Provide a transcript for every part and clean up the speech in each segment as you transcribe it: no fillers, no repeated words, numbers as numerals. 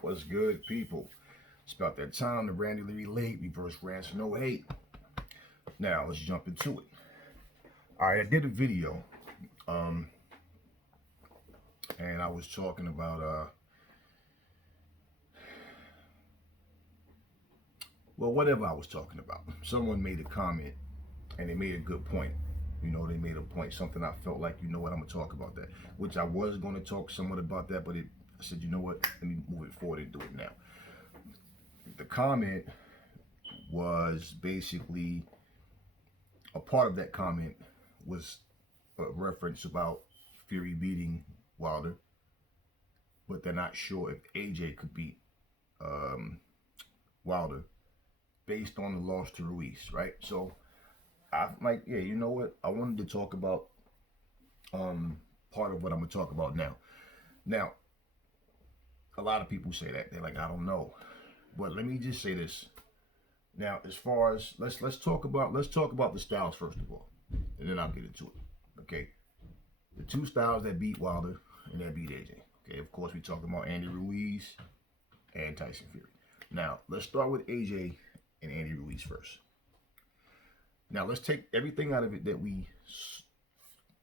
What's good, people? It's about that time to randomly relate, reverse rants, no hate. Now, let's jump into it. All right, I did a video, um, and I was talking about, well, whatever I was talking about. Someone made a comment, and they made a good point. They made a point, something I felt like, you know what, I'm going to talk about that, which I was going to talk somewhat about that, but I said, you know what, let me move it forward and do it now. The comment was basically a part of that comment was a reference about Fury beating Wilder, but they're not sure if AJ could beat um, Wilder based on the loss to Ruiz, right? So I'm like, yeah, you know what? I wanted to talk about part of what I'm gonna talk about now. Now, a lot of people say that they're like, I don't know, but let me just say this. Now, as far as let's talk about the styles first of all, and then I'll get into it. Okay, the two styles that beat Wilder and that beat AJ. Okay, of course we talking about Andy Ruiz and Tyson Fury. Now let's start with AJ and Andy Ruiz first. Now let's take everything out of it that we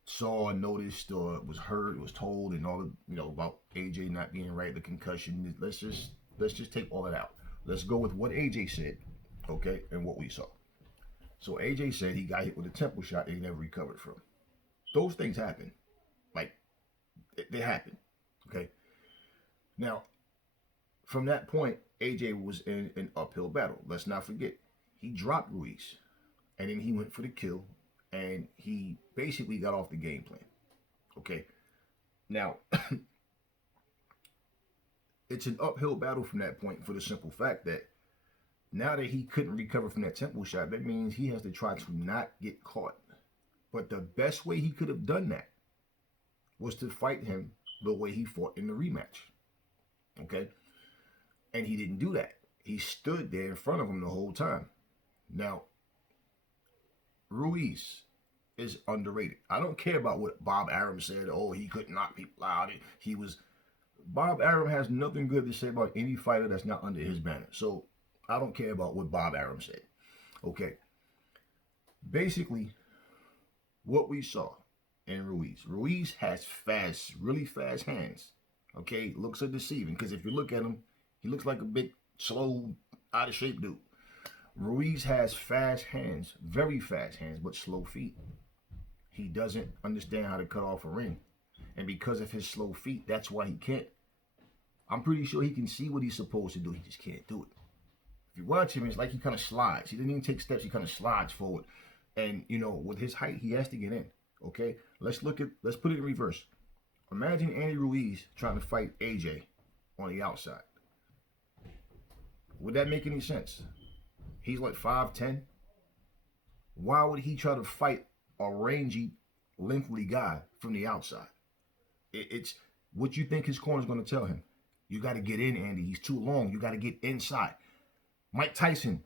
saw, noticed, or was heard, was told, and all the about AJ not being right, the concussion. Let's just take all that out. Let's go with what AJ said, okay, and what we saw. So AJ said he got hit with a temple shot that he never recovered from. Those things happen. Like they happen. Okay. Now, from that point, AJ was in an uphill battle. Let's not forget, he dropped Ruiz, and then he went for the kill, and he basically got off the game plan. Okay. Now, it's an uphill battle from that point for the simple fact that now that he couldn't recover from that temple shot, that means he has to try to not get caught. But the best way he could have done that was to fight him the way he fought in the rematch. Okay? And he didn't do that. He stood there in front of him the whole time. Now, Ruiz is underrated. I don't care about what Bob Arum said. Oh, he couldn't knock people out. He was. Bob Arum has nothing good to say about any fighter that's not under his banner. So I don't care about what Bob Arum said. Okay. Basically, what we saw in Ruiz. Ruiz has really fast hands. Okay, looks are deceiving because if you look at him, he looks like a big, slow, out of shape dude. Ruiz has fast hands, very fast hands, but slow feet. He doesn't understand how to cut off a ring. And because of his slow feet, that's why he can't. I'm pretty sure he can see what he's supposed to do. He just can't do it. If you watch him, it's like he kind of slides. He doesn't even take steps. He kind of slides forward. And, with his height, he has to get in. Okay? Let's put it in reverse. Imagine Andy Ruiz trying to fight AJ on the outside. Would that make any sense? He's like 5'10". Why would he try to fight a rangy, lengthy guy from the outside? It's what you think his corner's going to tell him. You got to get in, Andy. He's too long. You got to get inside. Mike Tyson,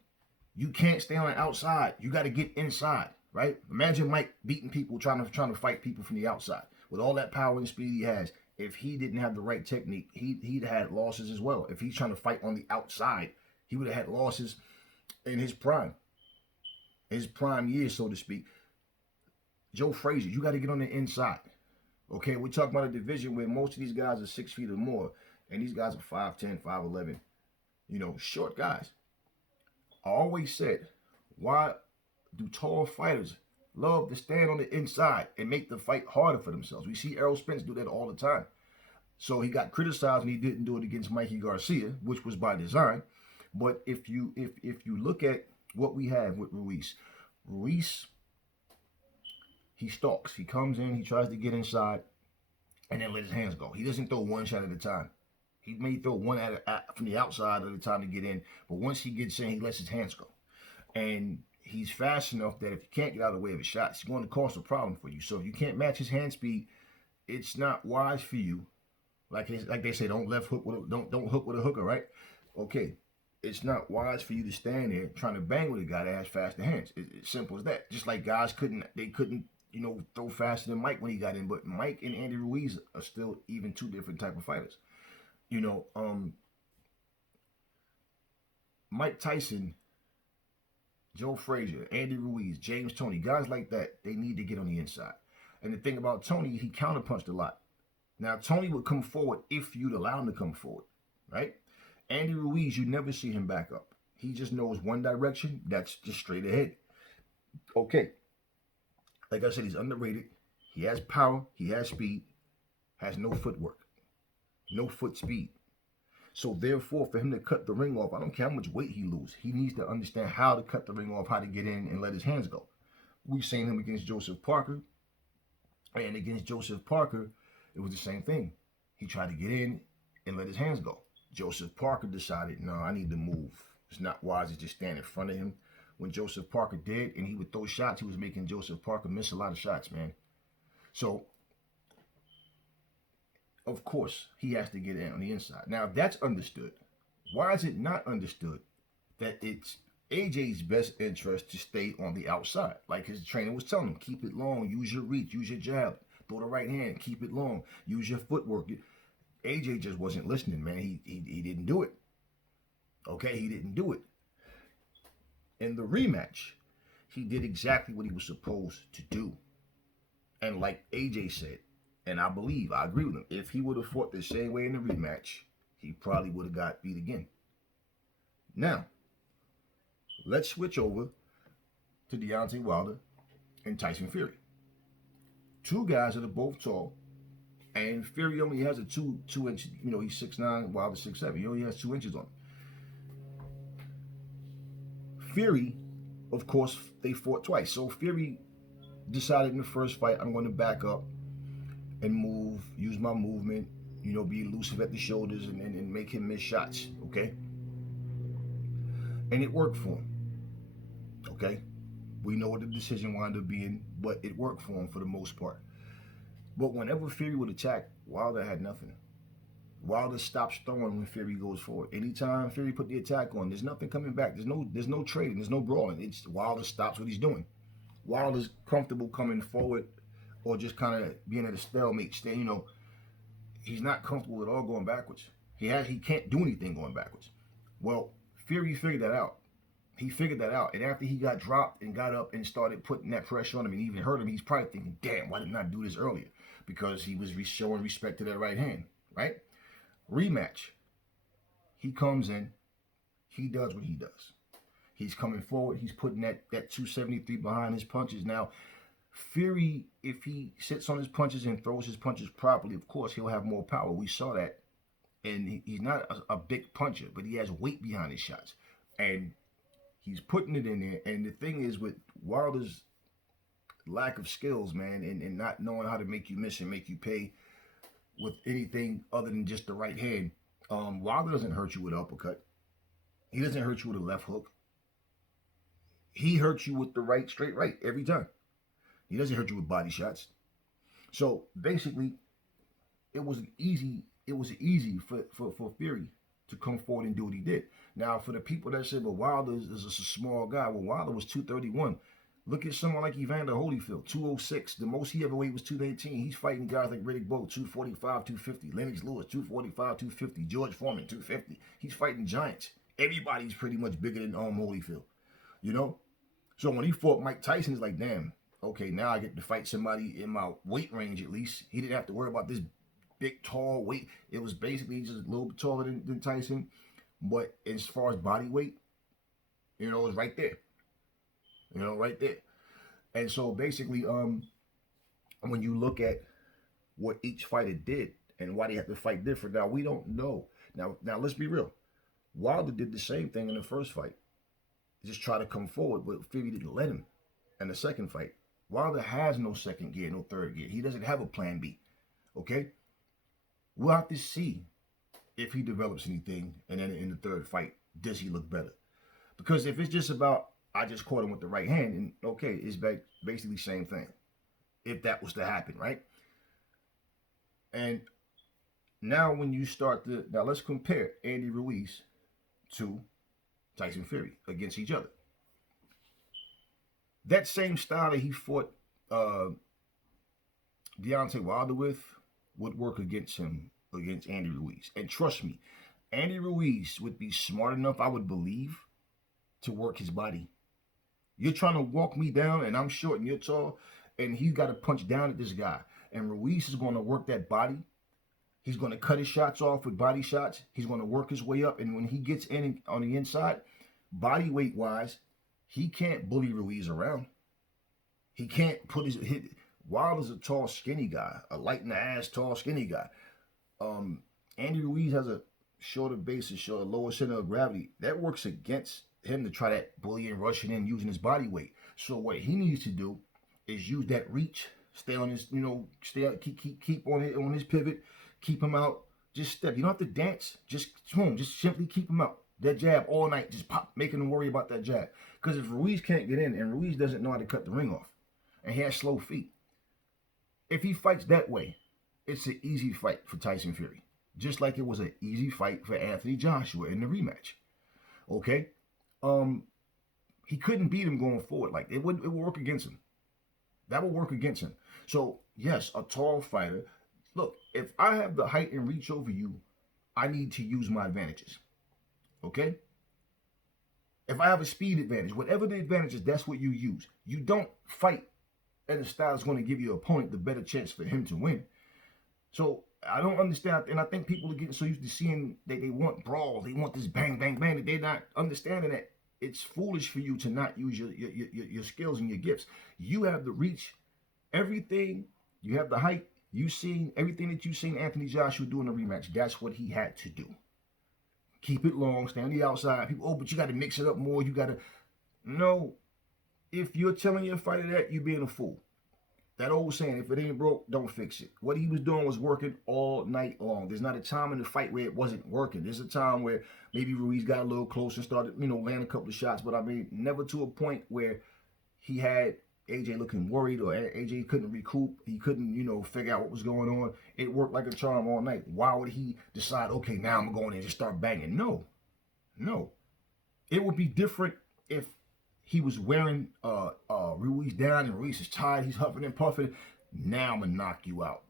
you can't stay on the outside. You got to get inside, right? Imagine Mike beating people, trying to fight people from the outside. With all that power and speed he has, if he didn't have the right technique, he'd had losses as well. If he's trying to fight on the outside, he would have had losses in his prime years, so to speak. Joe Frazier, you got to get on the inside. Okay, we're talking about a division where most of these guys are 6 feet or more, and these guys are 5'10", 5'11", short guys. I always said, why do tall fighters love to stand on the inside and make the fight harder for themselves? We see Errol Spence do that all the time. So he got criticized when he didn't do it against Mikey Garcia, which was by design. But if you look at what we have with Ruiz, he stalks. He comes in, he tries to get inside, and then let his hands go. He doesn't throw one shot at a time. He may throw one from the outside at a time to get in, but once he gets in, he lets his hands go. And he's fast enough that if you can't get out of the way of his shots, it's going to cause a problem for you. So if you can't match his hand speed, it's not wise for you. Like they say, don't hook with a hooker, right? Okay, it's not wise for you to stand there trying to bang with a guy that has faster hands. It's simple as that. Just like guys couldn't throw faster than Mike when he got in, but Mike and Andy Ruiz are still even two different type of fighters. Mike Tyson, Joe Frazier, Andy Ruiz, James Toney, guys like that, they need to get on the inside. And the thing about Tony, he counterpunched a lot. Now, Tony would come forward if you'd allow him to come forward, right? Andy Ruiz, you never see him back up. He just knows one direction, that's just straight ahead. Okay. Like I said, he's underrated. He has power, he has speed, has no footwork, no foot speed. So therefore, for him to cut the ring off, I don't care how much weight he loses. He needs to understand how to cut the ring off, how to get in and let his hands go. We've seen him against Joseph Parker. And against Joseph Parker, it was the same thing. He tried to get in and let his hands go. Joseph Parker decided, no, I need to move. It's not wise to just stand in front of him. When Joseph Parker did, and he would throw shots, he was making Joseph Parker miss a lot of shots, man. So, of course, he has to get in on the inside. Now, if that's understood, why is it not understood that it's AJ's best interest to stay on the outside? Like his trainer was telling him, keep it long, use your reach, use your jab, throw the right hand, keep it long, use your footwork. AJ just wasn't listening, man. He didn't do it. Okay, he didn't do it. In the rematch, he did exactly what he was supposed to do. And like AJ said, and I agree with him, if he would have fought the same way in the rematch, he probably would have got beat again. Now, let's switch over to Deontay Wilder and Tyson Fury. Two guys that are both tall, and Fury only has a two inch, he's 6'9", Wilder 6'7". He only has 2 inches on him. Fury, of course, they fought twice. So Fury decided in the first fight, I'm going to back up and move, use my movement, be elusive at the shoulders and make him miss shots, okay? And it worked for him, okay? We know what the decision wound up being, but it worked for him for the most part. But whenever Fury would attack, Wilder had nothing. Wilder stops throwing when Fury goes forward. Anytime Fury put the attack on, there's nothing coming back. There's no trading. There's no brawling. It's Wilder stops what he's doing. Wilder's comfortable coming forward or just kind of being at a stalemate. He's not comfortable at all going backwards. He can't do anything going backwards. Well, Fury figured that out. He figured that out. And after he got dropped and got up and started putting that pressure on him and even hurt him, he's probably thinking, damn, why didn't I do this earlier? Because he was showing respect to that right hand, right? Rematch. He comes in. He does what he does. He's coming forward. He's putting that 273 behind his punches. Now, Fury, if he sits on his punches and throws his punches properly, of course, he'll have more power. We saw that. And he's not a big puncher, but he has weight behind his shots. And he's putting it in there. And the thing is, with Wilder's lack of skills, man, and not knowing how to make you miss and make you pay with anything other than just the right hand, Wilder doesn't hurt you with an uppercut. He doesn't hurt you with a left hook. He hurts you with the right, straight right every time. He doesn't hurt you with body shots. So basically, it was easy for Fury to come forward and do what he did. Now, for the people that said, well, Wilder is a small guy. Well, Wilder was 231. Look at someone like Evander Holyfield, 206. The most he ever weighed was 218. He's fighting guys like Riddick Bowe, 245, 250. Lennox Lewis, 245, 250. George Foreman, 250. He's fighting giants. Everybody's pretty much bigger than Holyfield, So when he fought Mike Tyson, it's like, damn, okay, now I get to fight somebody in my weight range at least. He didn't have to worry about this big, tall weight. It was basically just a little bit taller than Tyson. But as far as body weight, it was right there. Right there. And so basically, when you look at what each fighter did and why they have to fight different, now we don't know. Now let's be real. Wilder did the same thing in the first fight. Just try to come forward, but Fury didn't let him. In the second fight, Wilder has no second gear, no third gear. He doesn't have a plan B. Okay? We'll have to see if he develops anything, and then in the third fight, does he look better? Because if it's just about, I just caught him with the right hand, and okay, it's basically the same thing. If that was to happen, right? And now when you start now let's compare Andy Ruiz to Tyson Fury against each other. That same style that he fought Deontay Wilder with would work against Andy Ruiz. And trust me, Andy Ruiz would be smart enough, I would believe, to work his body. You're trying to walk me down, and I'm short and you're tall, and he got to punch down at this guy. And Ruiz is going to work that body. He's going to cut his shots off with body shots. He's going to work his way up, and when he gets in on the inside, body weight wise, he can't bully Ruiz around. He can't put his hit. Wilder's a tall, skinny guy, a light in the ass, tall, skinny guy. Andy Ruiz has a shorter base, a lower center of gravity. That works against him to try that bullying, rushing in, using his body weight. So what he needs to do is use that reach, stay on his, keep on his pivot, keep him out. Just step. You don't have to dance. Just boom. Just simply keep him out. That jab all night, just pop, making him worry about that jab. Because if Ruiz can't get in, and Ruiz doesn't know how to cut the ring off, and he has slow feet, if he fights that way, it's an easy fight for Tyson Fury. Just like it was an easy fight for Anthony Joshua in the rematch. Okay? He couldn't beat him going forward. Like, it would work against him. That would work against him. So, yes, a tall fighter. Look, if I have the height and reach over you, I need to use my advantages. Okay? If I have a speed advantage, whatever the advantage is, that's what you use. You don't fight and the style is going to give your opponent the better chance for him to win. So I don't understand, and I think people are getting so used to seeing that they want brawls, they want this bang, bang, bang, that they're not understanding that it's foolish for you to not use your skills and your gifts. You have the reach, everything, you have the height, you've seen everything that you've seen Anthony Joshua do in the rematch. That's what he had to do. Keep it long, stay on the outside. People, oh, but you got to mix it up more. You got to, no. If you're telling your fighter that, you're being a fool. That old saying, if it ain't broke, don't fix it. What he was doing was working all night long. There's not a time in the fight where it wasn't working. There's a time where maybe Ruiz got a little close and started, landing a couple of shots. But I mean, never to a point where he had AJ looking worried or AJ couldn't recoup. He couldn't, figure out what was going on. It worked like a charm all night. Why would he decide, okay, now I'm going in and just start banging? No. It would be different if he was wearing Ruiz down and Ruiz is tired. He's huffing and puffing. Now I'm going to knock you out.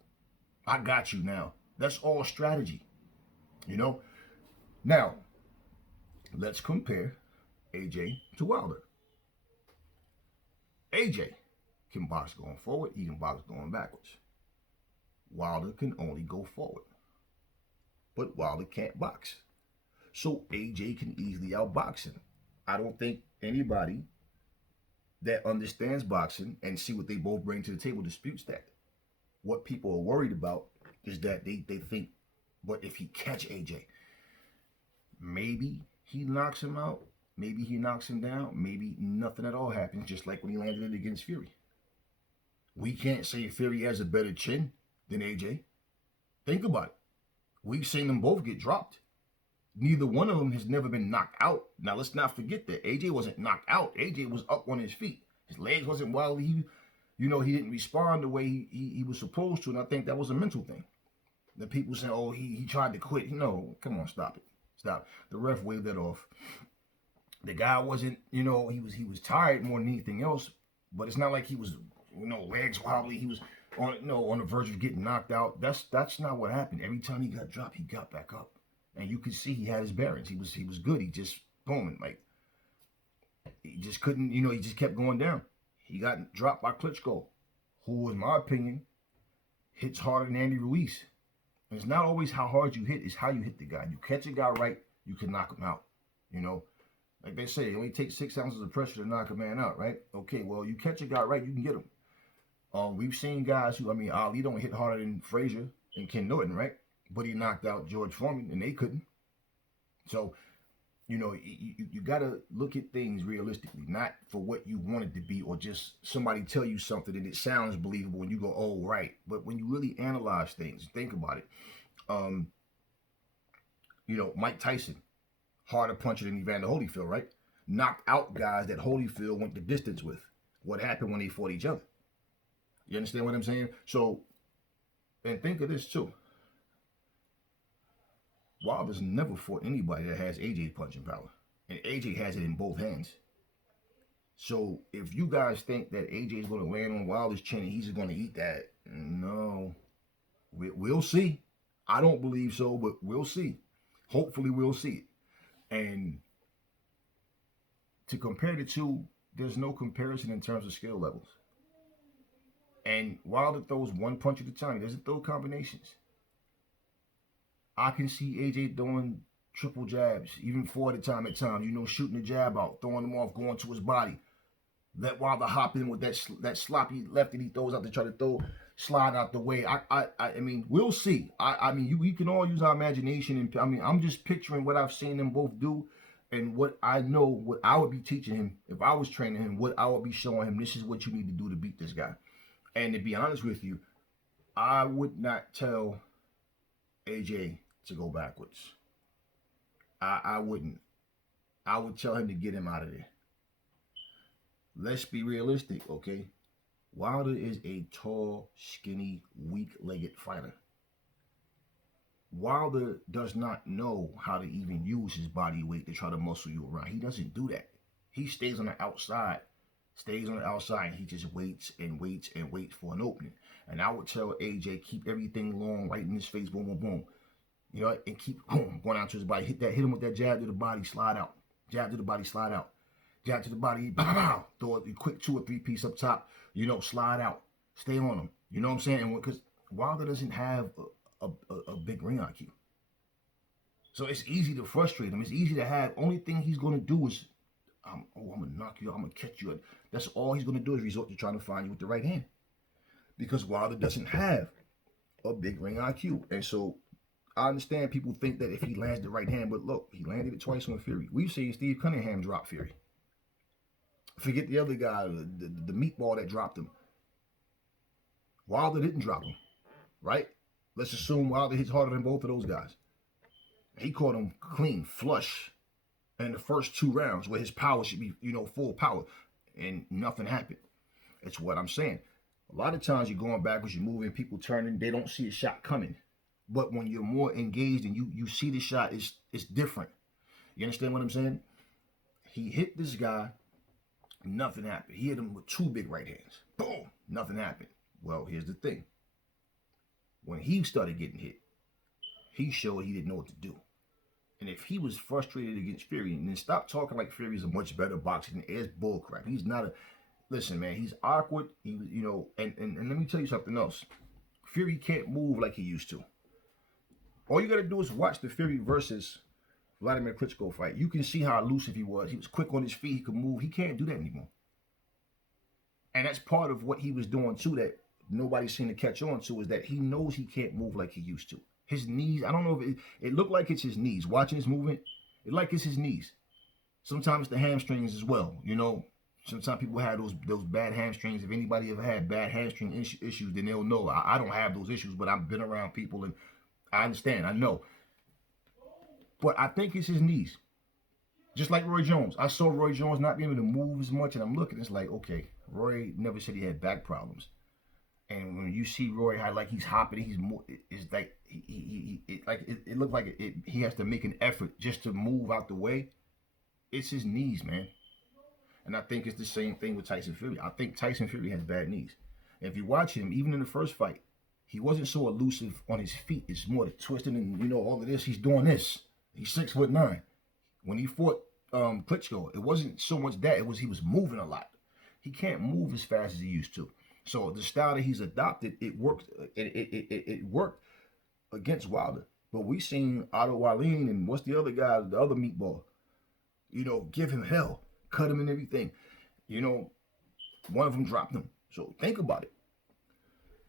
I got you now. That's all strategy, Now, let's compare AJ to Wilder. AJ can box going forward. He can box going backwards. Wilder can only go forward. But Wilder can't box. So AJ can easily outbox him. I don't think anybody that understands boxing and see what they both bring to the table disputes that. What people are worried about is that they think, but if he catch AJ, maybe he knocks him out, maybe he knocks him down, maybe nothing at all happens, just like when he landed it against Fury. We can't say Fury has a better chin than AJ. Think about it. We've seen them both get dropped. Neither one of them has never been knocked out. Now, let's not forget that AJ wasn't knocked out. AJ was up on his feet. His legs wasn't wild. He didn't respond the way he was supposed to, and I think that was a mental thing. The people saying, oh, he tried to quit. No, come on, stop it. Stop. The ref waved that off. The guy wasn't, he was tired more than anything else, but it's not like he was, legs wobbly. He was on the verge of getting knocked out. That's not what happened. Every time he got dropped, he got back up. And you could see he had his bearings. He was good. He just booming. Like, he just couldn't, he just kept going down. He got dropped by Klitschko, who, in my opinion, hits harder than Andy Ruiz. And it's not always how hard you hit, it's how you hit the guy. You catch a guy right, you can knock him out. Like they say, it only takes 6 ounces of pressure to knock a man out, right? Okay, well, you catch a guy right, you can get him. We've seen guys who, Ali don't hit harder than Frazier and Ken Norton, right? But he knocked out George Foreman, and they couldn't. So, you got to look at things realistically, not for what you want it to be or just somebody tell you something and it sounds believable and you go, oh, right. But when you really analyze things, think about it. Mike Tyson, harder puncher than Evander Holyfield, right? Knocked out guys that Holyfield went the distance with. What happened when they fought each other? You understand what I'm saying? So, and think of this too. Wilder's never fought anybody that has AJ's punching power. And AJ has it in both hands. So if you guys think that AJ is going to land on Wilder's chin and he's just going to eat that, no. We'll see. I don't believe so, but we'll see. Hopefully we'll see it. And to compare the two, there's no comparison in terms of skill levels. And Wilder throws one punch at a time. He doesn't throw combinations. I can see AJ doing triple jabs, even four at a time at times. Shooting the jab out, throwing them off, going to his body. Let Wilder hop in with that sloppy left that he throws out to try to slide out the way. I mean, we'll see. We can all use our imagination. And I'm just picturing what I've seen them both do, and what I know, what I would be teaching him if I was training him, what I would be showing him. This is what you need to do to beat this guy. And to be honest with you, I would not tell AJ to go backwards. I wouldn't. I would tell him to get him out of there. Let's be realistic, okay? Wilder is a tall, skinny, weak-legged fighter. Wilder does not know how to even use his body weight to try to muscle you around. He doesn't do that. He stays on the outside. And he just waits and waits and waits for an opening. And I would tell AJ, keep everything long, right in his face, boom, boom, boom. And keep going out to his body. Hit him with that jab to the body, slide out. Jab to the body, slide out. Jab to the body, bow. Throw a quick 2 or 3 piece up top. Slide out. Stay on him. You know what I'm saying? And because Wilder doesn't have a big ring IQ. So it's easy to frustrate him. It's easy to have. Only thing he's going to do is, I'm going to knock you out. I'm going to catch you. That's all he's going to do is resort to trying to find you with the right hand. Because Wilder doesn't have a big ring IQ. And so I understand people think that if he lands the right hand, but look, he landed it twice on Fury. We've seen Steve Cunningham drop Fury. Forget the other guy, the meatball that dropped him. Wilder didn't drop him, right? Let's assume Wilder hits harder than both of those guys. He caught him clean, flush in the first 2 rounds where his power should be, full power. And nothing happened. That's what I'm saying. A lot of times you're going backwards, you're moving, people turning, they don't see a shot coming. But when you're more engaged and you see the shot, it's different. You understand what I'm saying? He hit this guy, nothing happened. He hit him with 2 big right hands. Boom, nothing happened. Well, here's the thing. When he started getting hit, he showed he didn't know what to do. And if he was frustrated against Fury, and then stop talking like Fury's a much better boxer than it's bullcrap. He's not a, listen, man, he's awkward. And let me tell you something else. Fury can't move like he used to. All you got to do is watch the Fury versus Vladimir Klitschko fight. You can see how elusive he was. He was quick on his feet. He could move. He can't do that anymore. And that's part of what he was doing too that nobody seemed to catch on to, is that he knows he can't move like he used to. His knees, I don't know if it looked like it's his knees. Watching his movement, it like it's his knees. Sometimes the hamstrings as well. Sometimes people have those bad hamstrings. If anybody ever had bad hamstring issues, then they'll know. I don't have those issues, but I've been around people and I understand. I know. But I think it's his knees. Just like Roy Jones. I saw Roy Jones not being able to move as much, and I'm looking, it's like, okay, Roy never said he had back problems. And when you see Roy, how like he's hopping, he's more. It's like it looks like he has to make an effort just to move out the way. It's his knees, man. And I think it's the same thing with Tyson Fury. I think Tyson Fury has bad knees. And if you watch him, even in the first fight, he wasn't so elusive on his feet. It's more the twisting and all of this. He's doing this. He's 6'9". When he fought Klitschko, it wasn't so much that. It was he was moving a lot. He can't move as fast as he used to. So the style that he's adopted, it worked. It worked against Wilder. But we seen Otto Wallin and what's the other guy, the other meatball, give him hell, cut him and everything. One of them dropped him. So think about it.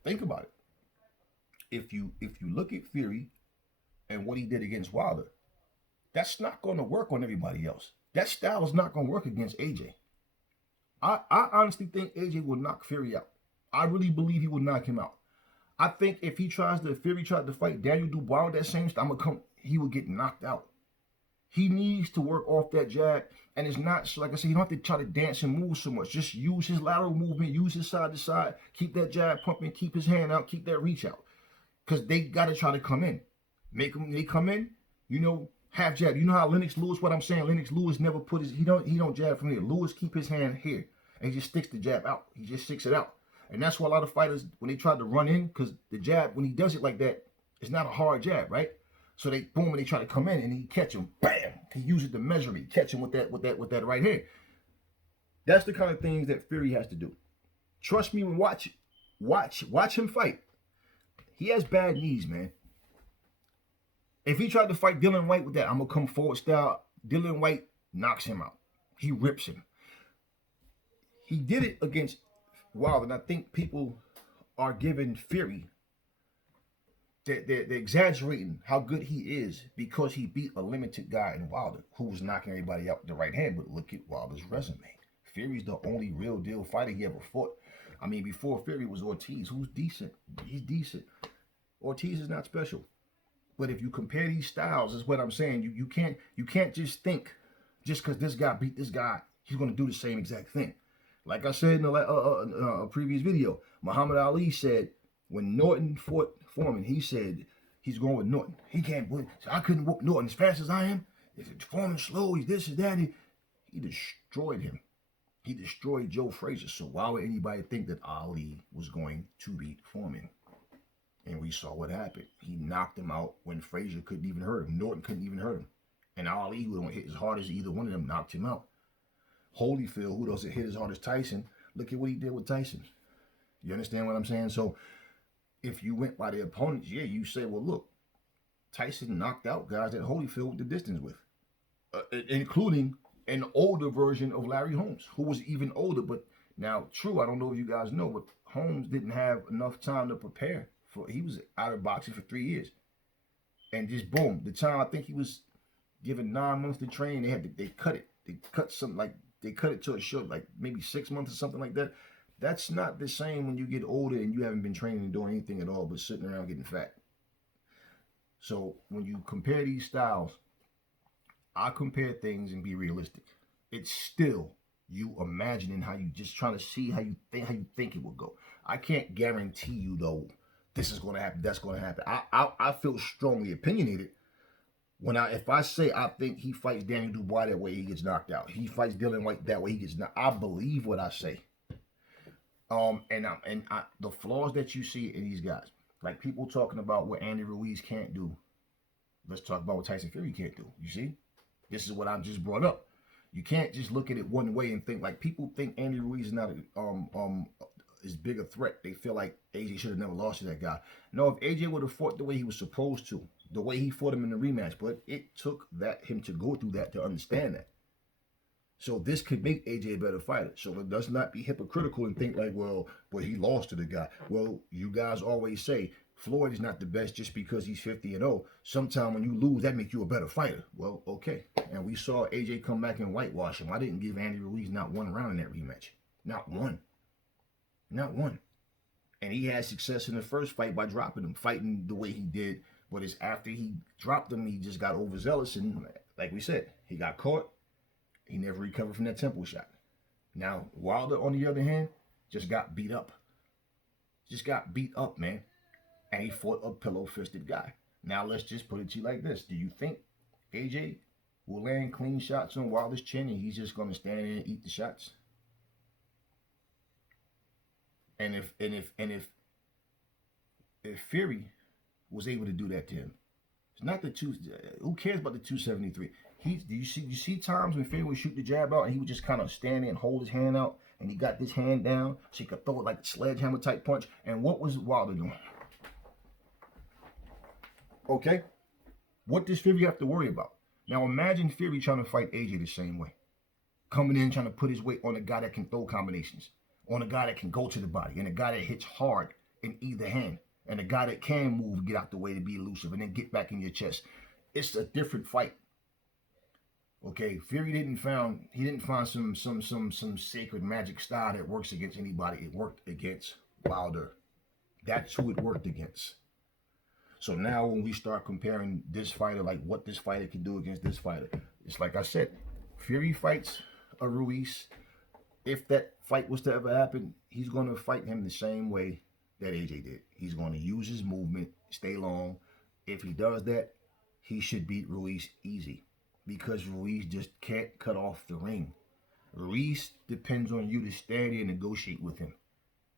Think about it. If you look at Fury and what he did against Wilder, that's not going to work on everybody else. That style is not going to work against AJ. I honestly think AJ will knock Fury out. I really believe he will knock him out. I think if Fury tried to fight Daniel Dubois with that same style, he would get knocked out. He needs to work off that jab, and it's not, like I said, you don't have to try to dance and move so much. Just use his lateral movement, use his side to side, keep that jab pumping, keep his hand out, keep that reach out. Because they got to try to come in. They come in, half jab. You know how Lennox Lewis, what I'm saying, Lennox Lewis never put he don't jab from here. Lewis keep his hand here, and he just sticks the jab out. He just sticks it out. And that's why a lot of fighters, when they try to run in, because the jab, when he does it like that, it's not a hard jab, right? So boom, and they try to come in, and he catch him, bam! He uses the measure, he catch him with that right hand. That's the kind of things that Fury has to do. Trust me when watch him fight. He has bad knees, man. If he tried to fight Dylan White with that, I'm gonna come forward style. Dylan White knocks him out. He rips him. He did it against Wilder, and I think people are giving Fury. They're exaggerating how good he is because he beat a limited guy in Wilder who was knocking everybody out with the right hand. But look at Wilder's resume. Fury's the only real deal fighter he ever fought. I mean, before Fury was Ortiz, who's decent. He's decent. Ortiz is not special. But if you compare these styles, is what I'm saying. You can't just think just because this guy beat this guy, he's going to do the same exact thing. Like I said in a previous video, Muhammad Ali said when Norton fought Foreman, he said he's going with Norton. He can't whoop. I couldn't whoop Norton as fast as I am. If Foreman's slow, he's this and that. He destroyed him. He destroyed Joe Frazier. So why would anybody think that Ali was going to beat Foreman? And we saw what happened. He knocked him out when Frazier couldn't even hurt him. Norton couldn't even hurt him. And Ali, who don't hit as hard as either one of them, knocked him out. Holyfield, who doesn't hit as hard as Tyson, look at what he did with Tyson. You understand what I'm saying? So if you went by the opponents, yeah, you say, well, look, Tyson knocked out guys that Holyfield went the distance with, including an older version of Larry Holmes, who was even older. But now, true, I don't know if you guys know, but Holmes didn't have enough time to prepare. He was out of boxing for 3 years. And just boom, the time I think he was given 9 months to train, they cut it. They cut it to a short, like maybe 6 months or something like that. That's not the same when you get older and you haven't been training and doing anything at all but sitting around getting fat. So when you compare these styles, I compare things and be realistic. It's still you imagining how you just trying to see how you think it will go. I can't guarantee you though this is going to happen, that's going to happen. I feel strongly opinionated if I say I think he fights Daniel Dubois that way, he gets knocked out. He fights Dylan White that way, he gets knocked. I believe what I say. The flaws that you see in these guys, like people talking about what Andy Ruiz can't do. Let's talk about what Tyson Fury can't do. You see, this is what I just brought up. You can't just look at it one way and think like people think Andy Ruiz is not is big a threat. They feel like AJ should have never lost to that guy. No, if AJ would have fought the way he was supposed to, the way he fought him in the rematch, but it took him to go through that to understand that. So this could make AJ a better fighter. So it does not be hypocritical and think like, well, but he lost to the guy. Well, you guys always say Floyd is not the best just because he's 50-0. Sometime when you lose, that makes you a better fighter. Well, okay. And we saw AJ come back and whitewash him. I didn't give Andy Ruiz not one round in that rematch. Not one. Not one. And he had success in the first fight by dropping him, fighting the way he did. But it's after he dropped him, he just got overzealous. And like we said, he got caught. He never recovered from that temple shot. Now, Wilder, on the other hand, just got beat up. Just got beat up, man. And he fought a pillow-fisted guy. Now, let's just put it to you like this. Do you think AJ will land clean shots on Wilder's chin and he's just going to stand there and eat the shots? And if Fury was able to do that to him, it's not the two. Who cares about the 273? You see times when Fury would shoot the jab out and he would just kind of stand there and hold his hand out and he got this hand down so he could throw it like a sledgehammer type punch. And what was Wilder doing? Okay, what does Fury have to worry about? Now imagine Fury trying to fight AJ the same way, coming in trying to put his weight on a guy that can throw combinations, on a guy that can go to the body, and a guy that hits hard in either hand, and a guy that can move, get out the way to be elusive, and then get back in your chest. It's a different fight. Okay, Fury didn't find some sacred magic style that works against anybody. It worked against Wilder. That's who it worked against. So now when we start comparing this fighter, like what this fighter can do against this fighter, it's like I said, Fury fights a Ruiz. If that fight was to ever happen, he's going to fight him the same way that AJ did. He's going to use his movement, stay long. If he does that, he should beat Ruiz easy because Ruiz just can't cut off the ring. Ruiz depends on you to stand there and negotiate with him.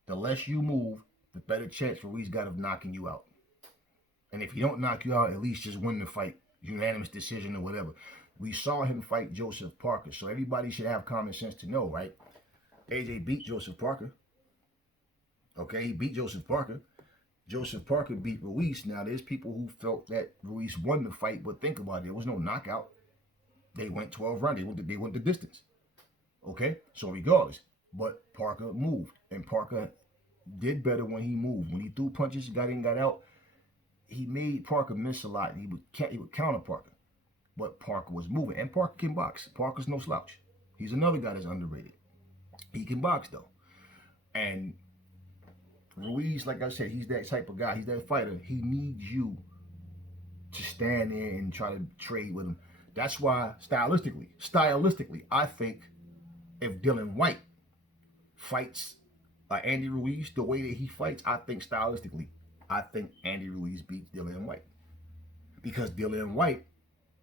The less you move, the better chance Ruiz got of knocking you out. And if he don't knock you out, at least just win the fight, unanimous decision or whatever. We saw him fight Joseph Parker, so everybody should have common sense to know, right? AJ beat Joseph Parker. Okay, he beat Joseph Parker. Joseph Parker beat Ruiz. Now, there's people who felt that Ruiz won the fight, but think about it. There was no knockout. They went 12 rounds. They went the distance. Okay, so regardless, but Parker moved, and Parker did better when he moved. When he threw punches, got in, got out, he made Parker miss a lot. He would counter Parker, but Parker was moving, and Parker can box. Parker's no slouch. He's another guy that's underrated. He can box though, and Ruiz, like I said, he's that type of guy. He's that fighter. He needs you to stand there and try to trade with him. That's why stylistically, I think if Dylan White fights Andy Ruiz the way that he fights, I think stylistically, I think Andy Ruiz beats Dylan White. Because Dylan White,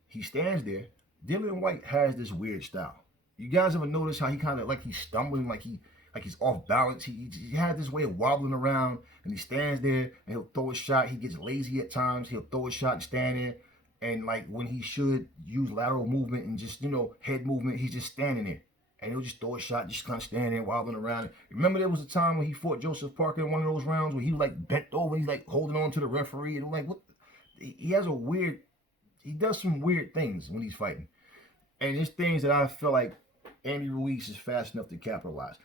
he stands there. Dylan White has this weird style. You guys ever notice how he kind of like he's stumbling, like he's off balance? He has this way of wobbling around, and he stands there and he'll throw a shot. He gets lazy at times. He'll throw a shot and stand there. And like when he should use lateral movement and just, head movement, he's just standing there. And he'll just throw a shot, just kind of standing there, wobbling around. Remember there was a time when he fought Joseph Parker in one of those rounds where he was like bent over, he's like holding on to the referee. And like, what? He does some weird things when he's fighting. And it's things that I feel like Andy Ruiz is fast enough to capitalize.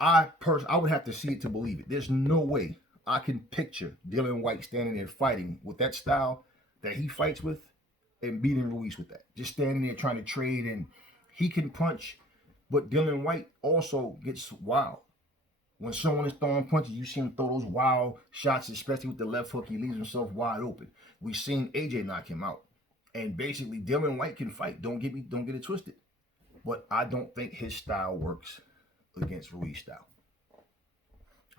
I would have to see it to believe it. There's no way I can picture Dylan White standing there fighting with that style that he fights with and beating Ruiz with that. Just standing there trying to trade, and he can punch, but Dylan White also gets wild. When someone is throwing punches, you see him throw those wild shots, especially with the left hook. He leaves himself wide open. We've seen AJ knock him out. And basically, Dylan White can fight. Don't get it twisted. But I don't think his style works against Ruiz style.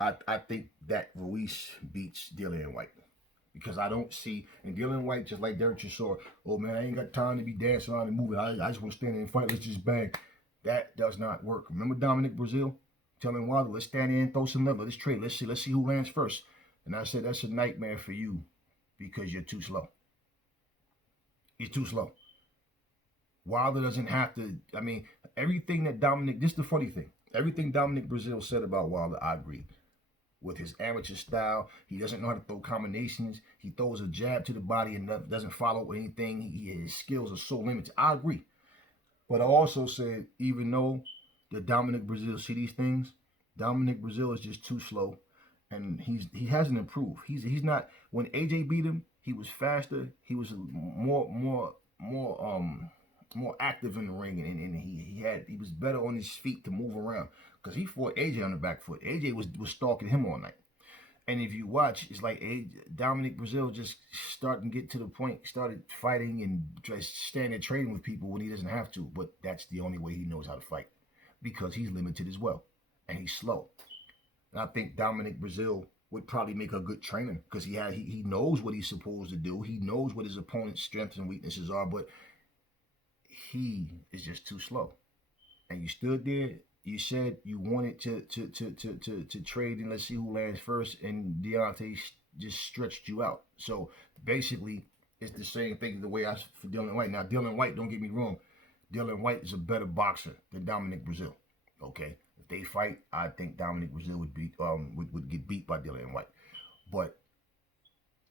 I think that Ruiz beats Dylan White. Because I don't see, and Dylan White, just like Derek Chisora, oh man, I ain't got time to be dancing around and moving. I just want to stand there and fight. Let's just bang. That does not work. Remember Dominic Brazil telling Wilder, let's stand in and throw some level. Let's trade. Let's see who lands first. And I said, that's a nightmare for you because you're too slow. He's too slow. Wilder doesn't have to, everything that this is the funny thing. Everything Dominic Brazil said about Wilder, I agree. With his amateur style, he doesn't know how to throw combinations. He throws a jab to the body and doesn't follow anything. His skills are so limited. I agree. But I also said, even though the Dominic Brazil see these things, Dominic Brazil is just too slow. And he hasn't improved. He's not, when AJ beat him, he was faster. He was more active in the ring, and he was better on his feet to move around because he fought AJ on the back foot. AJ was stalking him all night. And if you watch, it's like Dominic Brazil just starting to get to the point, started fighting and just standing there trading with people when he doesn't have to. But that's the only way he knows how to fight because he's limited as well, and he's slow. And I think Dominic Brazil would probably make a good trainer because he knows what he's supposed to do. He knows what his opponent's strengths and weaknesses are, but he is just too slow. And you stood there. You said you wanted to trade and let's see who lands first, and Deontay just stretched you out. So basically, it's the same thing the way for Dylan White. Now, Dylan White, don't get me wrong, Dylan White is a better boxer than Dominic Brazil. Okay, if they fight, I think Dominic Brazil would get beat by Dylan White. But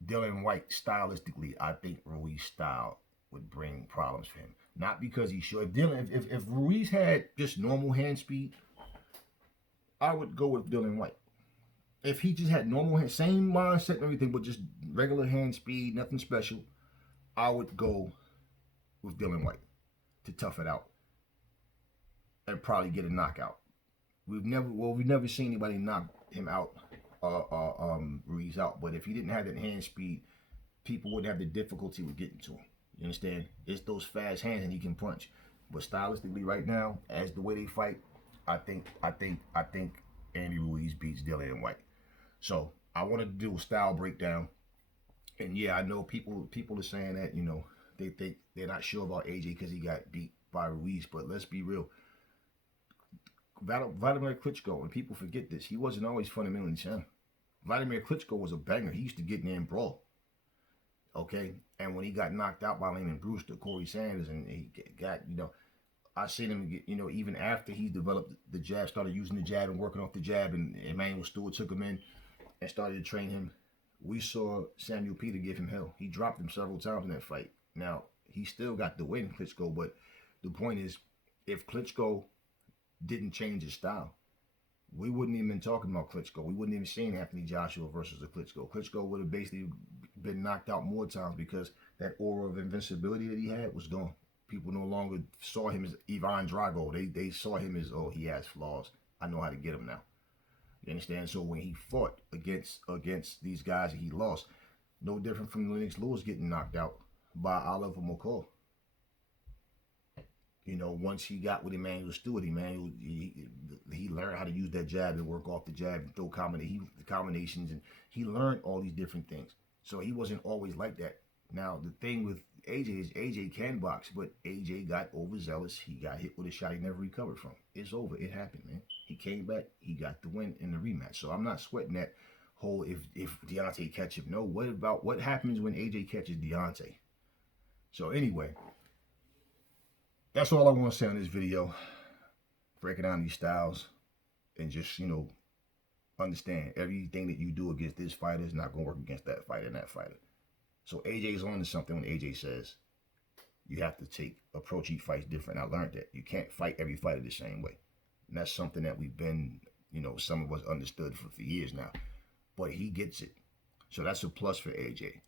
Dylan White, stylistically, I think Ruiz style would bring problems for him. Not because he's short. If Ruiz had just normal hand speed, I would go with Dylan White. If he just had normal same mindset and everything, but just regular hand speed, nothing special, I would go with Dylan White to tough it out and probably get a knockout. We've never seen anybody knock him out, Ruiz out. But if he didn't have that hand speed, people wouldn't have the difficulty with getting to him. You understand? It's those fast hands and he can punch. But stylistically right now, as the way they fight, I think Andy Ruiz beats Dylan White. So I wanted to do a style breakdown. And yeah, I know people are saying that, they think they're not sure about AJ because he got beat by Ruiz. But let's be real. Vladimir Klitschko, and people forget this, he wasn't always fundamentally sound. Vladimir Klitschko was a banger. He used to get in there and brawl. Okay, and when he got knocked out by Layman Brewster, Corey Sanders, and he got, I seen him get, even after he developed the jab, started using the jab and working off the jab, and Emmanuel Stewart took him in and started to train him. We saw Samuel Peter give him hell. He dropped him several times in that fight. Now, he still got the win, Klitschko, but the point is, if Klitschko didn't change his style, we wouldn't even been talking about Klitschko. We wouldn't even seen Anthony Joshua versus a Klitschko. Klitschko would have basically been knocked out more times because that aura of invincibility that he had was gone. People no longer saw him as Ivan Drago. They saw him as, oh, he has flaws. I know how to get him now. You understand? So when he fought against these guys that he lost, no different from Lennox Lewis getting knocked out by Oliver McCall. Once he got with Emmanuel Stewart, he learned how to use that jab and work off the jab and throw combinations, and he learned all these different things. So he wasn't always like that. Now, the thing with AJ is AJ can box, but AJ got overzealous. He got hit with a shot he never recovered from. It's over. It happened, man. He came back. He got the win in the rematch. So I'm not sweating that whole if Deontay catch him. No, what happens when AJ catches Deontay? So anyway, that's all I want to say on this video. Breaking down these styles and just, understand everything that you do against this fighter is not going to work against that fighter and that fighter. So AJ's on to something when AJ says you have to approach each fight different. I learned that. You can't fight every fighter the same way. And that's something that we've been, some of us understood for years now. But he gets it. So that's a plus for AJ.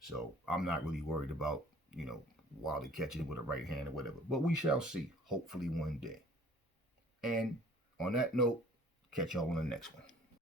So I'm not really worried about, Wilder catching with a right hand or whatever. But we shall see, hopefully one day. And on that note, catch y'all on the next one.